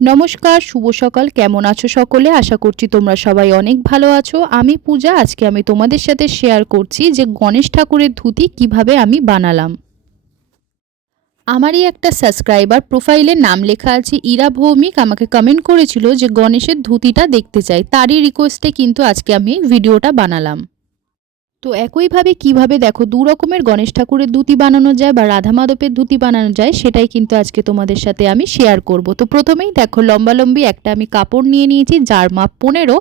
নমস্কার, শুভ সকাল, কেমন আছো সকলে? আশা করছি তোমরা সবাই অনেক ভালো আছো। আমি পূজা, আজকে আমি তোমাদের সাথে শেয়ার করছি যে গণেশ ঠাকুরের ধুতি কীভাবে আমি বানালাম। আমারই একটা সাবস্ক্রাইবার প্রোফাইলে নাম লেখা আছে, ইরা ভৌমিক। আমাকে কমেন্ট করেছিল যে গণেশের ধুতিটা দেখতে চাই। তারই রিকোয়েস্টে কিন্তু আজকে আমি ভিডিওটা বানালাম। তো একইভাবে কীভাবে দেখো দু রকমের গণেশ ঠাকুরের ধুতি বানানো যায় বা রাধা মাধবের ধুতি বানানো যায় সেটাই কিন্তু আজকে তোমাদের সাথে আমি শেয়ার করব। তো প্রথমেই দেখো লম্বালম্বি একটা আমি কাপড় নিয়ে নিয়েছি যার মাপ পনেরো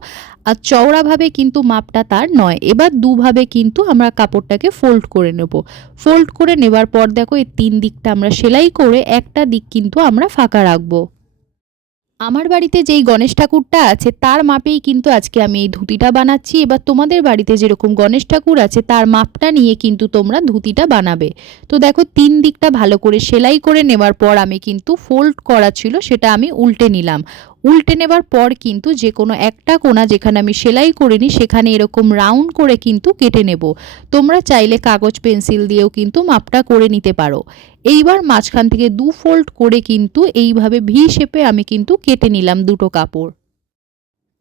আর চওড়াভাবে কিন্তু মাপটা তার নয়। এবার দুভাবে কিন্তু আমরা কাপড়টাকে ফোল্ড করে নেব। ফোল্ড করে নেবার পর দেখো এই তিন দিকটা আমরা সেলাই করে একটা দিক কিন্তু আমরা ফাঁকা রাখব। আমার বাড়িতে যেই গণেশ ঠাকুরটা আছে, তার মাপেই কিন্তু আজকে আমি এই ধুতিটা বানাচ্ছি। এবার তোমাদের বাড়িতে যেরকম গণেশ ঠাকুর আছে, তার মাপটা নিয়ে কিন্তু তোমরা ধুতিটা বানাবে। তো দেখো, তিন দিকটা ভালো করে সেলাই করে নেওয়ার পর আমি কিন্তু ফোল্ড করা ছিল, সেটা আমি উল্টে নিলাম। উল্টে নেবার পর কিন্তু যে কোনো একটা কোনা যেখানে আমি সেলাই করিনি, সেখানে এরকম রাউন্ড করে কিন্তু কেটে নেব। তোমরা চাইলে কাগজ, পেন্সিল দিয়েও কিন্তু মাপটা করে নিতে পারো। এইবার মাঝখান থেকে দু ফোল্ড করে কিন্তু এইভাবে ভি শেপে আমি কিন্তু কেটে নিলাম দুটো কাপড়।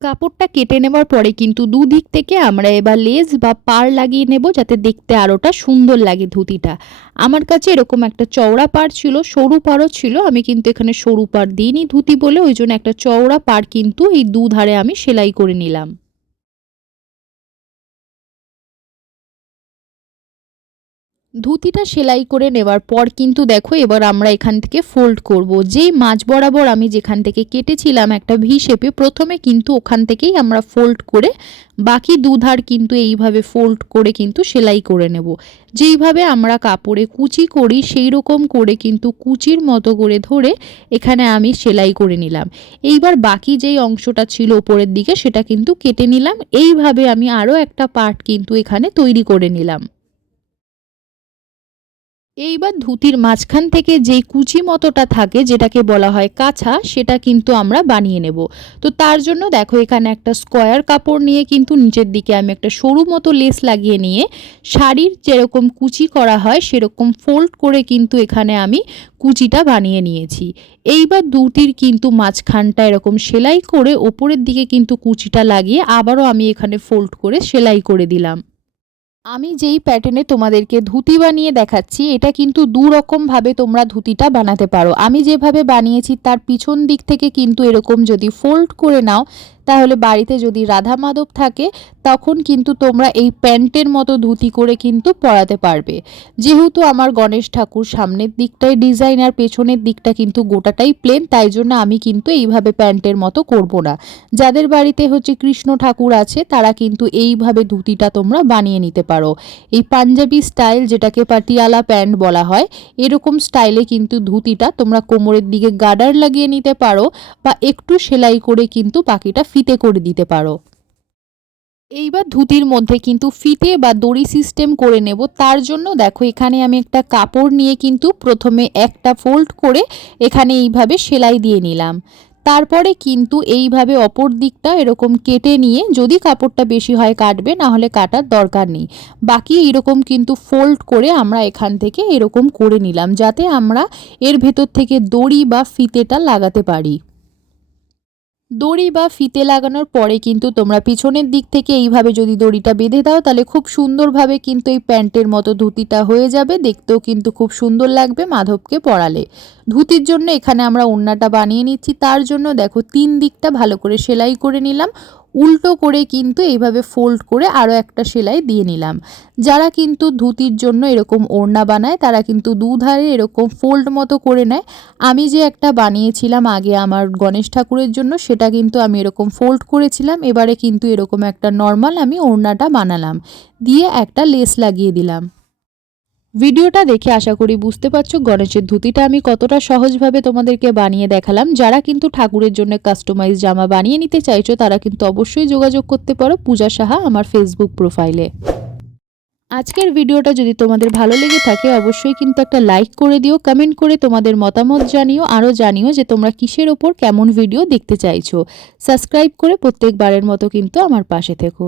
কাপড়টা কেটে নেবার পরে কিন্তু দুদিক থেকে আমরা এবার লেজ বা পার লাগিয়ে নেব যাতে দেখতে আরোটা সুন্দর লাগে ধুতিটা। আমার কাছে এরকম একটা চওড়া পার ছিল, সরু পারও ছিল, আমি কিন্তু এখানে সরু পার দিইনি ধুতি বলে, ওই জন্য একটা চওড়া পার কিন্তু এই দুধারে আমি সেলাই করে নিলাম। ধুতিটা সেলাই করে নেবার পর কিন্তু দেখো এবার আমরা এখান থেকে ফোল্ড করব। যেই মাঝ বরাবর আমি যেখান থেকে কেটেছিলাম একটা ভি শেপে প্রথমে কিন্তু ওখান থেকেই আমরা ফোল্ড করে বাকি দুধার কিন্তু এইভাবে ফোল্ড করে কিন্তু সেলাই করে নেব। যেইভাবে আমরা কাপড়ে কুচি করি সেই রকম করে কিন্তু কুচির মতো করে ধরে এখানে আমি সেলাই করে নিলাম। এইবার বাকি যেই অংশটা ছিল ওপরের দিকে, সেটা কিন্তু কেটে নিলাম। এইভাবে আমি আরও একটা পার্ট কিন্তু এখানে তৈরি করে নিলাম। এইবার ধুতির মাঝখান থেকে যেই কুচি মতোটা থাকে, যেটাকে বলা হয় কাছা, সেটা কিন্তু আমরা বানিয়ে নেব। তো তার জন্য দেখো এখানে একটা স্কোয়ার কাপড় নিয়ে কিন্তু নিচের দিকে আমি একটা সরু মতো লেস লাগিয়ে নিয়ে শাড়ির যেরকম কুচি করা হয়, সেরকম ফোল্ড করে কিন্তু এখানে আমি কুচিটা বানিয়ে নিয়েছি। এইবার দুটির কিন্তু মাঝখানটা এরকম সেলাই করে ওপরের দিকে কিন্তু কুচিটা লাগিয়ে আবারও আমি এখানে ফোল্ড করে সেলাই করে দিলাম। আমি যেই প্যাটার্নে তোমাদেরকে ধুতি বানিয়ে দেখাচ্ছি, এটা কিন্তু দু রকমভাবে তোমরা ধুতিটা বানাতে পারো। আমি যেভাবে বানিয়েছি, তার পিছন দিক থেকে কিন্তু এরকম যদি ফোল্ড করে নাও, তাহলে বাড়িতে যদি রাধা মাধব থাকে, তখন কিন্তু তোমরা এই প্যান্টের মতো ধুতি করে কিন্তু পরাতে পারবে। যেহেতু আমার গণেশ ঠাকুর সামনের দিকটাই ডিজাইন আর পেছনের দিকটা কিন্তু গোটাটাই প্লেন তাই জন্য আমি কিন্তু এইভাবে প্যান্টের মতো করব না। যাদের বাড়িতে হচ্ছে কৃষ্ণ ঠাকুর আছে, তারা কিন্তু এইভাবে ধুতিটা তোমরা বানিয়ে নিতে পারো। এই পাঞ্জাবি স্টাইল যেটাকে পাটিয়ালা প্যান্ট বলা হয়, এরকম স্টাইলে কিন্তু ধুতিটা তোমরা কোমরের দিকে গার্ডার লাগিয়ে নিতে পারো বা একটু সেলাই করে কিন্তু বাকিটা ফিতে করে দিতে পারো। এইবার ধুতির মধ্যে কিন্তু ফিতে বা দড়ি সিস্টেম করে নেব। তার জন্য দেখো এখানে আমি একটা কাপড় নিয়ে কিন্তু প্রথমে একটা ফোল্ড করে এখানে এইভাবে সেলাই দিয়ে নিলাম। তারপরে কিন্তু এইভাবে অপর দিকটা এরকম কেটে নিয়ে যদি কাপড়টা বেশি হয় কাটবে না হলে কাটার দরকার নেই। বাকি এরকম কিন্তু ফোল্ড করে আমরা এখান থেকে এরকম করে নিলাম, যাতে আমরা এর ভেতর থেকে দড়ি বা ফিতেটা লাগাতে পারি। দড়ি বা ফিতে লাগানোর পরে কিন্তু তোমরা পিছনের দিক থেকে এইভাবে যদি দড়িটা বেঁধে দাও, তাহলে খুব সুন্দরভাবে কিন্তু এই প্যান্টের মতো ধুতিটা হয়ে যাবে। দেখতেও কিন্তু খুব সুন্দর লাগবে মাধবকে পরালে। ধুতির জন্য এখানে আমরা ওড়নাটা বানিয়ে নিচ্ছি। তার জন্য দেখো, তিন দিকটা ভালো করে সেলাই করে নিলাম। উল্টো করে কিন্তু এইভাবে ফোল্ড করে আরও একটা সেলাই দিয়ে নিলাম। যারা কিন্তু ধুতির জন্য এরকম ওড়না বানায়, তারা কিন্তু দুধারে এরকম ফোল্ড মতো করে নেয়। আমি যে একটা বানিয়েছিলাম আগে আমার গণেশ ঠাকুরের জন্য, সেটা কিন্তু আমি এরকম ফোল্ড করেছিলাম। এবারে কিন্তু এরকম একটা নর্মাল আমি ওড়নাটা বানালাম। দিয়ে একটা লেস লাগিয়ে দিলাম। ভিডিওটা দেখে আশা করি বুঝতে পারছ, গণেশের ধুতিটা আমি কতটা সহজভাবে তোমাদেরকে বানিয়ে দেখালাম। যারা কিন্তু ঠাকুরের জন্য কাস্টমাইজ জামা বানিয়ে নিতে চাইছো, তারা কিন্তু অবশ্যই যোগাযোগ করতে পারো পূজা সাহা আমার ফেসবুক প্রোফাইলে আজকের ভিডিওটা যদি তোমাদের ভালো লেগে থাকে, অবশ্যই কিন্তু একটা লাইক করে দিও কমেন্ট করে তোমাদের মতামত জানিও, আরও জানিও যে তোমরা কিসের ওপর কেমন ভিডিও দেখতে চাইছো। সাবস্ক্রাইব করে প্রত্যেকবারের মতো কিন্তু আমার পাশে থেকো।